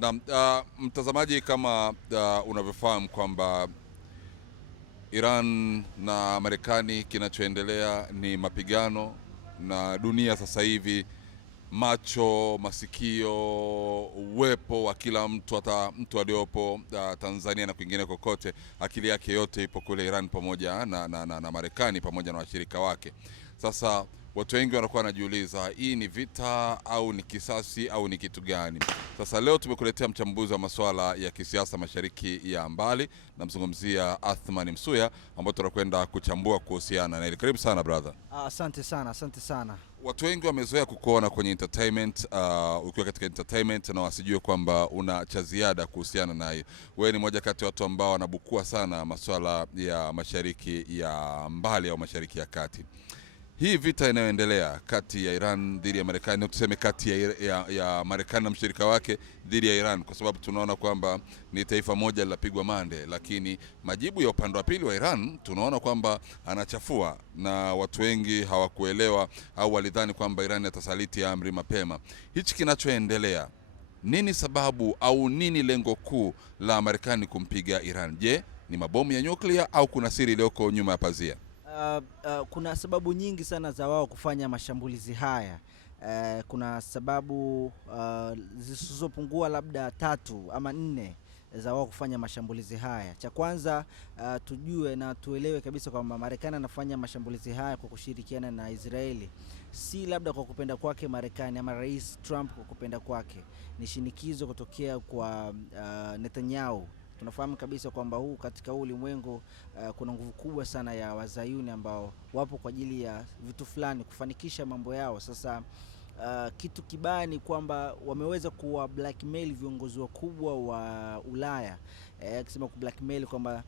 Na mtazamaji, kama unavyofahamu kwamba Iran na Marekani kinachoendelea ni mapigano, na dunia sasa hivi macho, masikio, uwepo wa kila mtu, hata mtu aliyopo Tanzania na kwingine kokote, akili yake yote ipo kule Iran pamoja na Marekani pamoja na washirika wake. Sasa watu wengi wanakuwa wanajiuliza, hii ni vita au ni kisasi au ni kitu gani? Sasa leo tumekuletea mchambuzi wa masuala ya kisiasa Mashariki ya Mbali, namzungumzia Athman Msuya, ambao tunakwenda kuchambua kuhusiana na ile. Karibu sana brother. Asante sana, asante sana. Watu wengi wamezoea kukuona kwenye entertainment, ukiwa katika entertainment, na wasijue kwamba una cha ziada kuhusiana na hiyo. Wewe ni moja kati ya watu ambao wanabukua sana masuala ya Mashariki ya Mbali au Mashariki ya Kati. Hii vita inayoendelea kati ya Iran dhidi ya Marekani, tuseme kati ya Marekani na mshirika wake dhidi ya Iran, kwa sababu tunaona kwamba ni taifa moja linapigwa mande, lakini majibu ya upande wa pili wa Iran tunaona kwamba anachafua, na watu wengi hawakuelewa au walidhani kwamba Iran atasaliti amri mapema. Hichi kinachoendelea, nini sababu au nini lengo kuu la Marekani kumpiga Iran? Je, ni mabomu ya nyuklia au kuna siri iliyoko nyuma ya pazia? Kuna sababu nyingi sana za wao kufanya mashambulizi haya. Kuna sababu zisizopungua labda 3 ama 4 za wao kufanya mashambulizi haya. Cha kwanza, tujue na tuelewe kabisa kwamba Marekani anafanya mashambulizi haya kwa kushirikiana na Israeli. Si labda kwa kupenda kwake Marekani ama Rais Trump kwa kupenda kwake. Ni shinikizo kutokea kwa Netanyahu. Tunafahamu kabisa kwamba katika ulimwengu kuna nguvu kubwa sana ya Wazayuni ambao wapo kwa ajili ya vitu fulani kufanikisha mambo yao. Sasa kitu kibaya ni kwamba wameweza kuwa blackmail viongozi wakubwa wa Ulaya. Akisema ku blackmail kwamba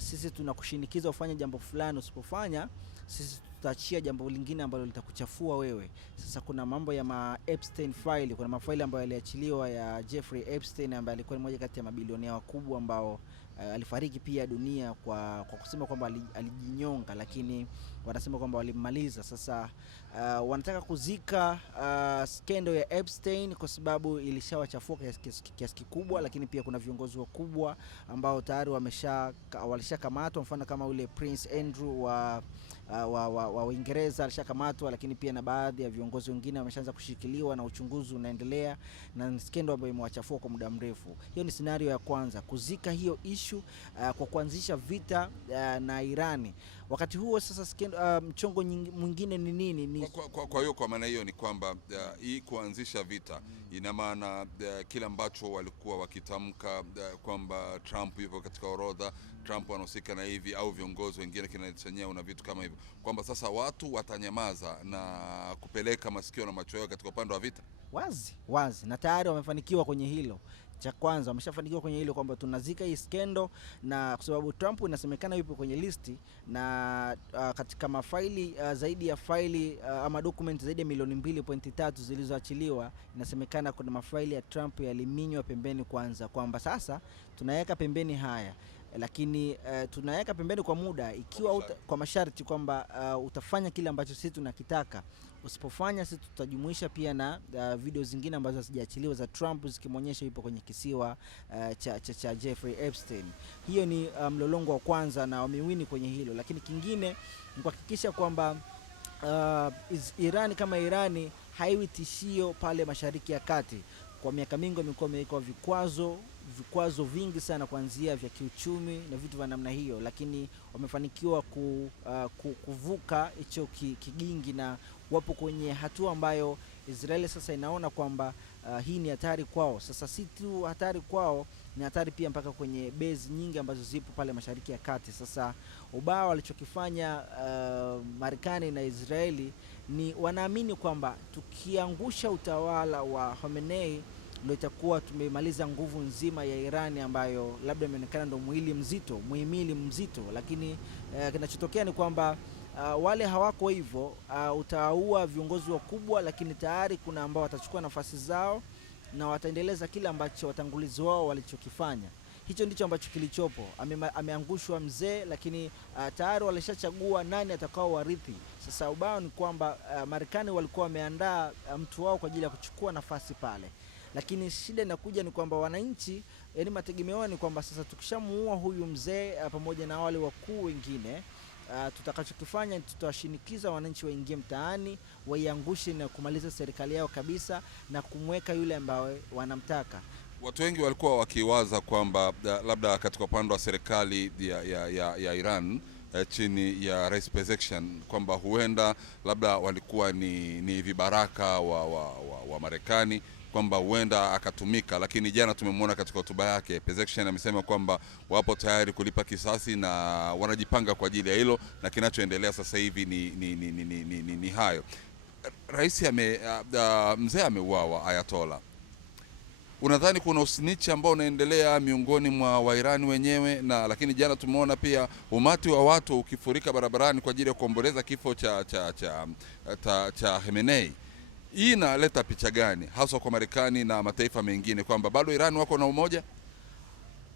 sisi tunakushinikiza ufanye jambo fulani, usipofanya sisi tutaachia jambo lingine ambalo litakuchafua wewe. Sasa kuna mambo ya Epstein file, kuna mafaili ambayo yaliachiliwa ya Jeffrey Epstein ambaye alikuwa ni mmoja kati ya mabilionea wakubwa ambao alifariki pia dunia kwa kusema kwamba alijinyonga, lakini wanasema kwamba walimmaliza. Sasa wanataka kuzika skendo ya Epstein kwa sababu ilishawachafua kiasi kikubwa, lakini pia kuna viongozi wakubwa ambao tayari walishakamatwa, mfano kama ule Prince Andrew wa Uingereza alishakamatwa, lakini pia na baadhi ya viongozi wengine wameshaanza kushikiliwa na uchunguzi unaendelea, na skendo ambayo imewachafua kwa muda mrefu. Hiyo ni scenario ya kwanza, kuzika hiyo issue kwa kuanzisha vita na Irani. Wakati huo sasa mchongo mwingine ni nini? Kwa hiyo kwa maana hiyo ni kwamba hii kuanzisha vita ina maana kila ambacho walikuwa wakitamka kwamba Trump yupo katika orodha, Trump anahusika na hivi, au viongozi wengine kina Netanyahu na vitu kama hivyo, kwamba sasa watu watanyamaza na kupeleka masikio na macho yao katika upande wa vita wazi, na tayari wamefanikiwa kwenye hilo. Cha kwanza wameshafanikiwa kwenye hilo kwamba tunazika hii skendo, na kwa sababu Trump inasemekana yupo kwenye listi, na katika mafaili zaidi ya faili ama document zaidi ya milioni 2.3 zilizoachiliwa, inasemekana kuna mafaili ya Trump yaliminywa pembeni kwanza, kwamba sasa tunaweka pembeni haya, lakini tunaweka pembeni kwa muda, ikiwa kwa masharti kwamba utafanya kile ambacho sisi tunakitaka. Usipofanya sisi tutajumuisha pia na video zingine ambazo hazijaachiliwa za Trump zikimonyesha yupo kwenye kisiwa cha Jeffrey Epstein. Hiyo ni mlolongo wa kwanza na wamewini kwenye hilo, lakini kingine ni kuhakikisha kwamba Irani kama Irani haiwi tishio pale Mashariki ya Kati. Kwa miaka mingi wamekuwa wamewekwa vikwazo vingi sana, kuanzia vya kiuchumi na vitu vya namna hiyo, lakini wamefanikiwa kuvuka hicho kigingi, na wapo kwenye hatua ambayo Israeli sasa inaona kwamba hii ni hatari kwao. Sasa si tu hatari kwao, ni hatari pia mpaka kwenye base nyingi ambazo zipo pale Mashariki ya Kati. Sasa ubaya walichokifanya Marekani na Israeli ni wanaamini kwamba tukiangusha utawala wa Khamenei ndio itakuwa tumemaliza nguvu nzima ya Irani, ambayo labda imeonekana ndio muhimili mzito, lakini kinachotokea ni kwamba wale hawako hivyo. Utaua viongozi wakubwa, lakini tayari kuna ambao watachukua nafasi zao na wataendeleza kile ambacho watangulizi wao walichokifanya. Hicho ndicho ambacho kilichopo. Ameangushwa mzee, lakini tayari walishachagua nani atakao warithi. Sasa ubao ni kwamba Marekani walikuwa wameandaa mtu wao kwa ajili ya kuchukua nafasi pale, lakini shida inakuja ni kwamba wananchi, yani mategemeo ni kwamba sasa tukishamuua huyu mzee pamoja na wale wakuu wengine, tutakachokifanya tutawashinikiza wananchi waingie mtaani, waiangushe na kumaliza serikali yao kabisa na kumweka yule ambaye wanamtaka. Watu wengi walikuwa wakiwaza kwamba labda katika upande wa serikali ya Iran chini ya Rais Pezeshkian kwamba huenda labda walikuwa ni vibaraka wa Marekani, kwamba huenda akatumika, lakini jana tumemwona katika hotuba yake Pezeshkian amesema kwamba wapo tayari kulipa kisasi na wanajipanga kwa ajili ya hilo, na kinachoendelea sasa hivi ni hayo. Rais mzee ameuawa, Ayatollah. Unadhani kuna usnichi ambao unaendelea miongoni mwa Wairani wenyewe? Na lakini jana tumeona pia umati wa watu ukifurika barabarani kwa ajili ya kuomboleza kifo cha Khamenei. Hii inaleta picha gani hasa kwa Marekani na mataifa mengine kwamba bado Irani wako na umoja?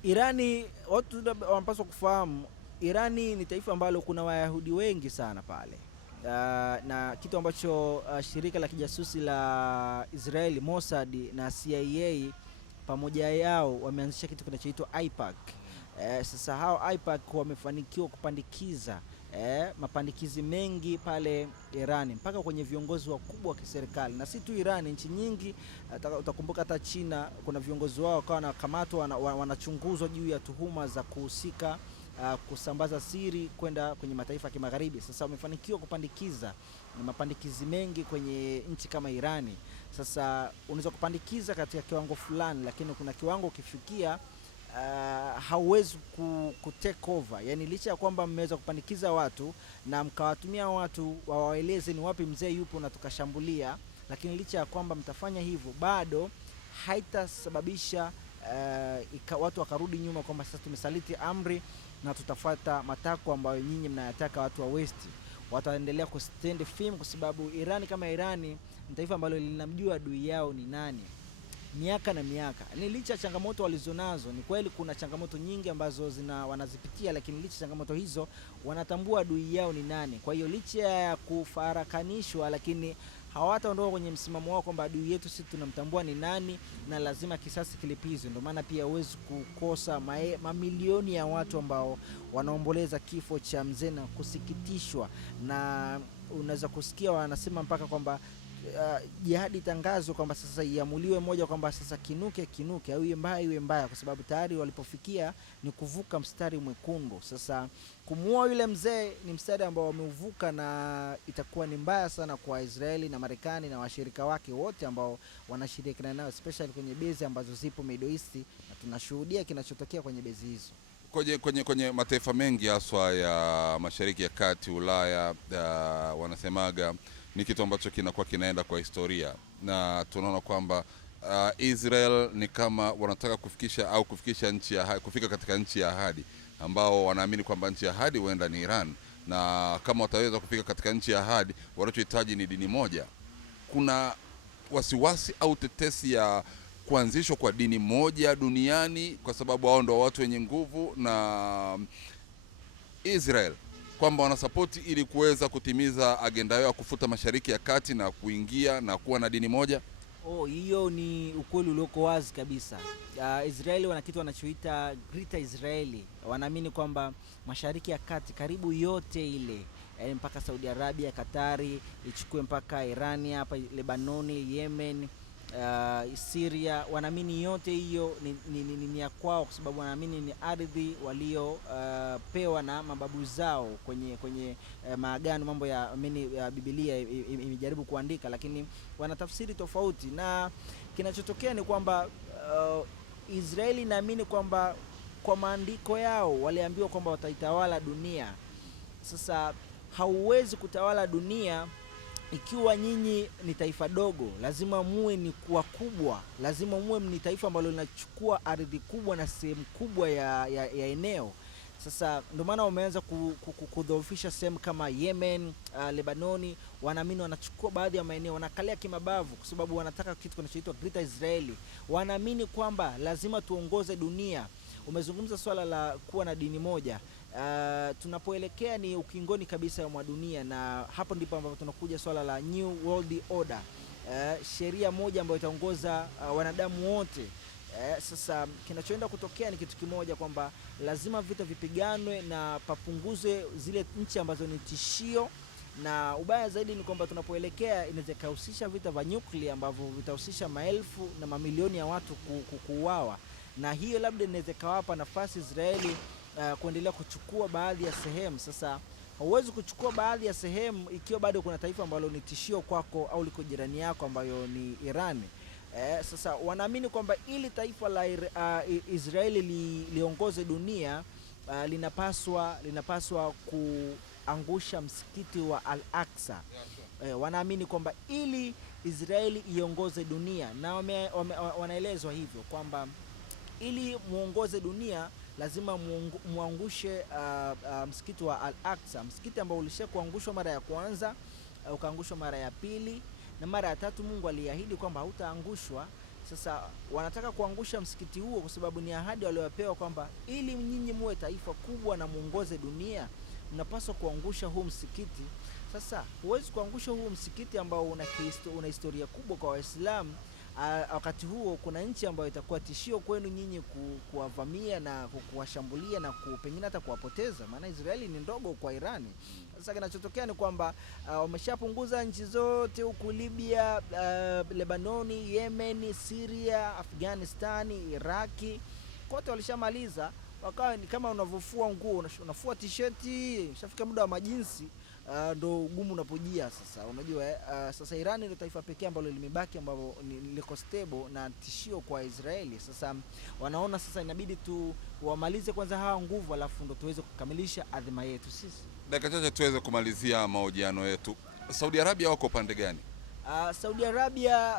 Irani, watu wanapaswa kufahamu, Irani ni taifa ambalo kuna Wayahudi wengi sana pale. Na kitu ambacho shirika la kijasusi la Israeli Mossad na CIA pamoja yao wameanzisha kitu kinachoitwa AIPAC. Sasa hao AIPAC wamefanikiwa kupandikiza mapandikizi mengi pale Irani mpaka kwenye viongozi wakubwa wa kiserikali, na si tu Irani, nchi nyingi. Utakumbuka hata China kuna viongozi wao wakawa wanakamatwa, wanachunguzwa juu ya tuhuma za kuhusika kusambaza siri kwenda kwenye mataifa ya kimagharibi. Sasa wamefanikiwa kupandikiza mapandikizi mengi kwenye nchi kama Irani. Sasa unaweza kupandikiza katika kiwango fulani, lakini kuna kiwango ukifikia hauwezi ku take over. Yani licha ya kwamba mmeweza kupandikiza watu na mkawatumia watu wawaeleze ni wapi mzee yupo na tukashambulia, lakini licha ya kwamba mtafanya hivyo bado haitasababisha watu wakarudi nyuma kwamba sasa tumesaliti amri na tutafuata matakwa ambayo nyinyi mnayataka watu wa West. Wataendelea kustand firm kwa sababu Irani kama Irani ni taifa ambalo linamjua adui yao ni nani miaka na miaka. Ni licha changamoto walizonazo, ni kweli kuna changamoto nyingi ambazo wanazipitia, lakini licha changamoto hizo wanatambua adui yao ni nani. Kwa hiyo licha ya kufarakanishwa, lakini hawataondoka kwenye msimamo wao kwamba adui yetu sisi tunamtambua ni nani na lazima kisasi kilipizwe. Ndio maana pia huwezi kukosa mamilioni ya watu ambao wanaomboleza kifo cha mzee na kusikitishwa, na unaweza kusikia wanasema mpaka kwamba jihadi tangazo kwamba sasa iamuliwe moja kwamba sasa kinuke au iwe mbaya, kwa sababu tayari walipofikia ni kuvuka mstari mwekundu. Sasa kumuua yule mzee ni mstari ambao wameuvuka, na itakuwa ni mbaya sana kwa Israeli na Marekani na washirika wake wote ambao wanashirikiana nao, especially kwenye bezi ambazo zipo Middle East, na tunashuhudia kinachotokea kwenye bezi hizo. Kwenye mataifa mengi haswa ya Mashariki ya Kati, Ulaya, wanasemaga ni kitu ambacho kinakuwa kinaenda kwa historia, na tunaona kwamba Israel ni kama wanataka kufika katika nchi ya ahadi, ambao wanaamini kwamba nchi ya ahadi huenda ni Iran, na kama wataweza kufika katika nchi ya ahadi wanachohitaji ni dini moja. Kuna wasiwasi au tetesi ya kuanzishwa kwa dini moja duniani kwa sababu hao ndio watu wenye nguvu, na Israel kwamba wanasapoti ili kuweza kutimiza agenda yao ya kufuta Mashariki ya Kati na kuingia na kuwa na dini moja. Hiyo ni ukweli ulioko wazi kabisa. Israeli wana kitu wanachoita Greater Israeli. Wanaamini kwamba Mashariki ya Kati karibu yote ile, mpaka Saudi Arabia, Katari, ichukue mpaka Irani hapa, Lebanoni, Yemen, Syria, wanaamini yote hiyo ni ya kwao, kwa sababu wanaamini ni ardhi waliopewa na mababu zao kwenye maagano, mambo ya Biblia imejaribu kuandika, lakini wanatafsiri tofauti. Na kinachotokea ni kwamba Israeli naamini kwamba kwa maandiko yao waliambiwa kwamba wataitawala dunia. Sasa hauwezi kutawala dunia ikiwa nyinyi ni taifa dogo. Lazima muwe ni wakubwa, lazima muwe ni taifa ambalo linachukua ardhi kubwa na sehemu kubwa ya eneo. Sasa ndio maana wameanza kudhoofisha sehemu kama Yemen, Lebanoni. Wanaamini wanachukua baadhi ya maeneo, wanakalia kimabavu kwa sababu wanataka kitu kinachoitwa Greater Israeli. Wanaamini kwamba lazima tuongoze dunia. Umezungumza swala la kuwa na dini moja. Tunapoelekea ni ukingoni kabisa mwa dunia, na hapo ndipo ambapo tunakuja swala la New World Order. sheria moja ambayo itaongoza wanadamu wote. Sasa kinachoenda kutokea ni kitu kimoja, kwamba lazima vita vipiganwe na papunguzwe zile nchi ambazo ni tishio, na ubaya zaidi ni kwamba tunapoelekea inaweza kuhusisha vita vya nyuklia ambavyo vitahusisha maelfu na mamilioni ya watu kuuawa, na hiyo labda inaweza kawapa nafasi Israeli kuendelea kuchukua baadhi ya sehemu. Sasa hauwezi kuchukua baadhi ya sehemu ikiwa bado kuna taifa ambalo ni tishio kwako au liko jirani yako ambayo ni Irani. Sasa wanaamini kwamba ili taifa la Israeli liongoze dunia linapaswa kuangusha msikiti wa Al-Aqsa. Wanaamini kwamba ili Israeli iongoze dunia, na wanaelezwa hivyo kwamba ili muongoze dunia lazima muangushe msikiti wa Al-Aqsa, msikiti ambao ulishakuangushwa mara ya kwanza, ukaangushwa mara ya pili, na mara ya tatu Mungu aliahidi kwamba hautaangushwa. Sasa wanataka kuangusha msikiti huo kwa sababu ni ahadi waliopewa kwamba ili nyinyi muwe taifa kubwa na muongoze dunia, mnapaswa kuangusha huu msikiti. Sasa huwezi kuangusha huu msikiti ambao una historia kubwa kwa Waislamu, wakati huo kuna nchi ambayo itakuwa tishio kwenu nyinyi kuwavamia na kuwashambulia na pengine hata kuwapoteza, maana Israeli ni ndogo kwa Irani. Sasa kinachotokea ni kwamba wameshapunguza nchi zote huku Libya, Lebanoni, Yemen, Syria, Afghanistani, Iraki, kote walishamaliza. Wakawa ni kama unavyofua nguo, unafua t-shirti, ushafika muda wa majinsi, ndo ugumu unapojia. Sasa unajua sasa Irani ndio taifa pekee ambalo limebaki ambalo liko stable na tishio kwa Israeli. Sasa wanaona sasa inabidi tu wamalize kwanza hawa nguvu, alafu ndo tuweze kukamilisha adhima yetu sisi. Dakika chache tuweze kumalizia mahojiano yetu. Saudi Arabia wako upande gani? Saudi Arabia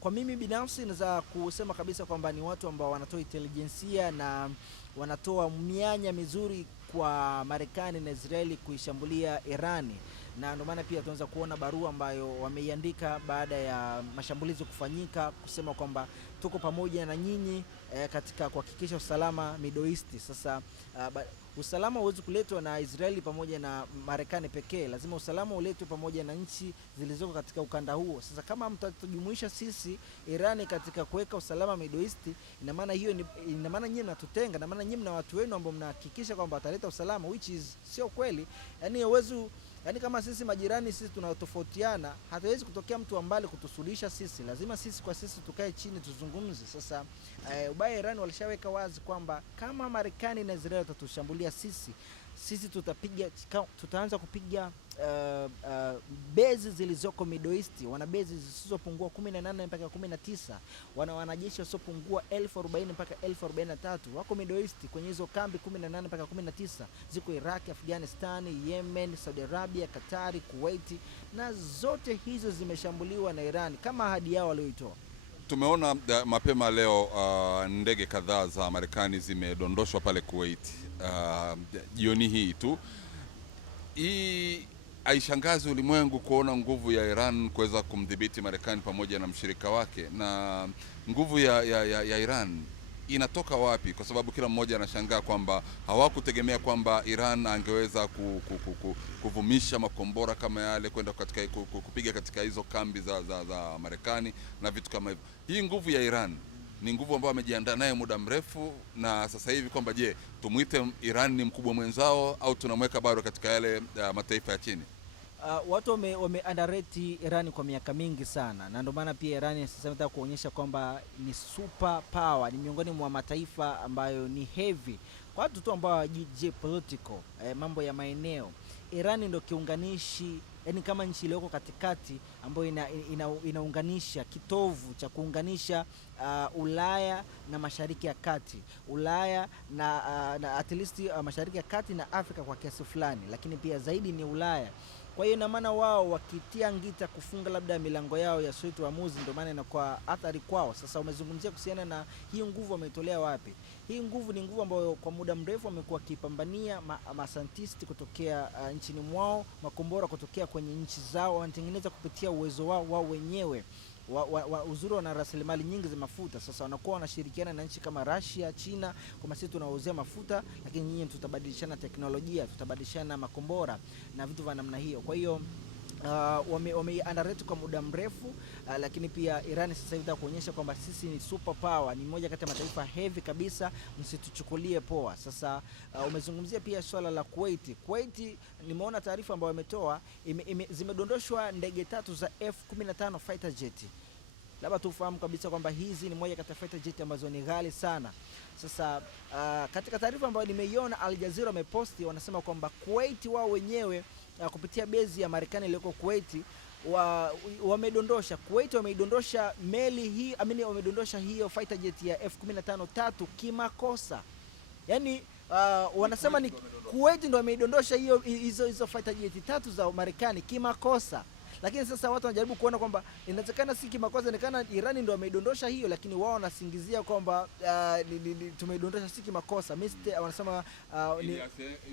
kwa mimi binafsi naweza kusema kabisa kwamba ni watu ambao wanatoa intelijensia na wanatoa mianya mizuri kwa Marekani na Israeli kuishambulia Irani, na ndio maana pia tunaweza kuona barua ambayo wameiandika baada ya mashambulizi kufanyika kusema kwamba tuko pamoja na nyinyi katika kuhakikisha usalama Middle East. Sasa usalama huwezi kuletwa na Israeli pamoja na Marekani pekee, lazima usalama uletwe pamoja na nchi zilizoko katika ukanda huo. Sasa kama mtatujumuisha sisi Irani katika kuweka usalama Middle East, ina maana nyinyi mnatutenga, na maana nyinyi mna watu wenu ambao mnahakikisha kwamba wataleta usalama, which is sio kweli. Yaani kama sisi majirani, sisi tunatofautiana, hatuwezi kutokea mtu mbali kutusuluhisha sisi, lazima sisi kwa sisi tukae chini tuzungumze. Sasa ubaya Iran walishaweka wazi kwamba kama Marekani na Israeli watatushambulia sisi tutaanza kupiga bezi zilizoko Middle East. Wana bezi zisizopungua 18 mpaka 19, wana wanajeshi wasiopungua 1040 mpaka 1043 wako Middle East kwenye hizo kambi 18 mpaka 19, ziko Iraq, Afghanistan, Yemen, Saudi Arabia, Qatar, Kuwait, na zote hizo zimeshambuliwa na Iran kama ahadi yao walioitoa. Tumeona mapema leo ndege kadhaa za Marekani zimedondoshwa pale Kuwait jioni hii tu. Hii haishangazi ulimwengu kuona nguvu ya Iran kuweza kumdhibiti Marekani pamoja na mshirika wake, na nguvu ya Iran inatoka wapi? Kwa sababu kila mmoja anashangaa kwamba hawakutegemea kwamba Iran angeweza kuvumisha makombora kama yale kwenda katika kupiga katika hizo kambi za Marekani na vitu kama hivyo. Hii nguvu ya Iran ni nguvu ambayo amejiandaa naye muda mrefu, na sasa hivi kwamba je, tumuite Iran ni mkubwa mwenzao au tunamweka bado katika yale mataifa ya chini? Watu wame underrate Iran kwa miaka mingi sana, na ndio maana pia Iran sasa inataka kuonyesha kwamba ni super power, ni miongoni mwa mataifa ambayo ni heavy. Kwa watu tu ambao hawajui geopolitical, mambo ya maeneo, Iran ndio kiunganishi, yani kama nchi iliyoko katikati ambayo inaunganisha kitovu cha kuunganisha Ulaya na Mashariki ya Kati, Ulaya na at least Mashariki ya Kati na Afrika kwa kiasi fulani, lakini pia zaidi ni Ulaya. Kwa hiyo ina maana wao wakitia ngita kufunga labda milango yao ya Strait wa Hormuz, ndio maana inakuwa athari kwao. Sasa umezungumzia kuhusiana na hii nguvu wametolea wapi? Hii nguvu ni nguvu ambayo kwa muda mrefu wamekuwa wakipambania mascientists kutokea nchini mwao, makombora kutokea kwenye nchi zao, wanatengeneza kupitia uwezo wao wenyewe. Uzuri wana rasilimali nyingi za mafuta. Sasa wanakuwa wanashirikiana na nchi kama Russia, China, kwa sisi tunauzia mafuta, lakini nyinyi tutabadilishana teknolojia, tutabadilishana makombora na vitu vya namna hiyo. Kwa hiyo wame underrate kwa muda mrefu, lakini pia Iran sasa hivi kuonyesha kwamba sisi ni super power, ni moja kati ya mataifa heavy kabisa, msituchukulie poa. Sasa umezungumzia pia swala la Kuwait. Kuwait nimeona taarifa ambayo wametoa, zimedondoshwa ndege 3 za F-15 fighter jet. Labda tufahamu kabisa kwamba hizi ni moja kati ya fighter jet ambazo ni ghali sana. Sasa katika taarifa ambayo nimeiona Al Jazeera wameposti, wanasema kwamba Kuwait wao wenyewe kupitia bezi ya Marekani iliyoko Kuwait wamedondosha Kuwait wameidondosha meli hii, wamedondosha hiyo fighter jet ya F-15 3 kimakosa. Yaani wanasema ni Kuwait ndio wameidondosha hizo fighter jet 3 za Marekani kimakosa. Lakini sasa watu wanajaribu kuona kwamba inawezekana si kimakosa, inawezekana Iran ndio wameidondosha hiyo, lakini wao wanasingizia kwamba tumeidondosha si kimakosa. Wanasema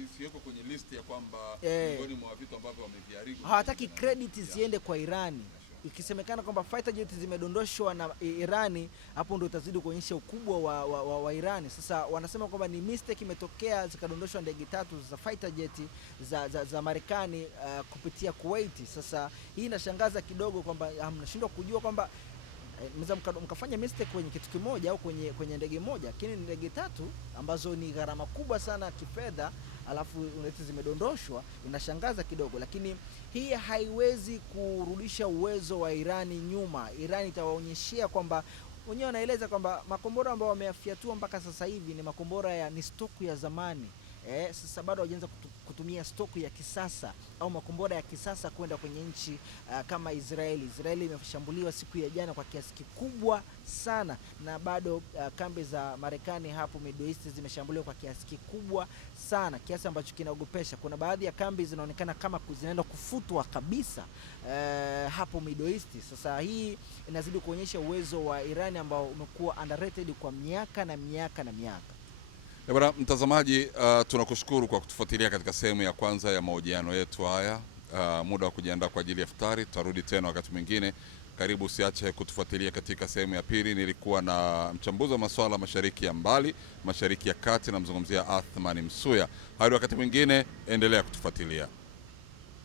isiweko kwenye list ya kwamba miongoni mwa vitu ambavyo wameviharibu. Hawataki credit ziende kwa Irani. Ikisemekana kwamba fighter jet zimedondoshwa na Irani, hapo ndio utazidi kuonyesha ukubwa wa Irani. Sasa wanasema kwamba ni mistake imetokea, zikadondoshwa ndege 3 za fighter jet za Marekani kupitia Kuwait. Sasa hii inashangaza kidogo kwamba mnashindwa kujua kwamba mnaweza mkafanya mistake kwenye kitu kimoja au kwenye ndege moja, lakini ndege 3 ambazo ni gharama kubwa sana kifedha, alafu unaleta zimedondoshwa, inashangaza kidogo. Lakini hii haiwezi kurudisha uwezo wa Irani nyuma. Irani itawaonyeshia kwamba wenyewe wanaeleza kwamba makombora ambayo wameyafiatua mpaka sasa hivi ni makombora ni stoku ya zamani. Sasa bado hawajaanza kutumia stoku ya kisasa au makombora ya kisasa kwenda kwenye nchi kama Israeli. Israeli imeshambuliwa siku ya jana kwa kiasi kikubwa sana, na bado kambi za Marekani hapo Middle East zimeshambuliwa kwa kiasi kikubwa sana, kiasi ambacho kinaogopesha. Kuna baadhi ya kambi zinaonekana kama zinaenda kufutwa kabisa hapo Middle East. Sasa hii inazidi kuonyesha uwezo wa Iran ambao umekuwa underrated kwa miaka na miaka na miaka. Bwana mtazamaji, tunakushukuru kwa kutufuatilia katika sehemu ya kwanza ya mahojiano yetu haya. Muda wa kujiandaa kwa ajili ya iftari, tutarudi tena wakati mwingine. Karibu, usiache kutufuatilia katika sehemu ya pili. Nilikuwa na mchambuzi wa masuala mashariki ya mbali, mashariki ya kati, na mzungumzia Athmani Msuya. Hadi wakati mwingine, endelea kutufuatilia.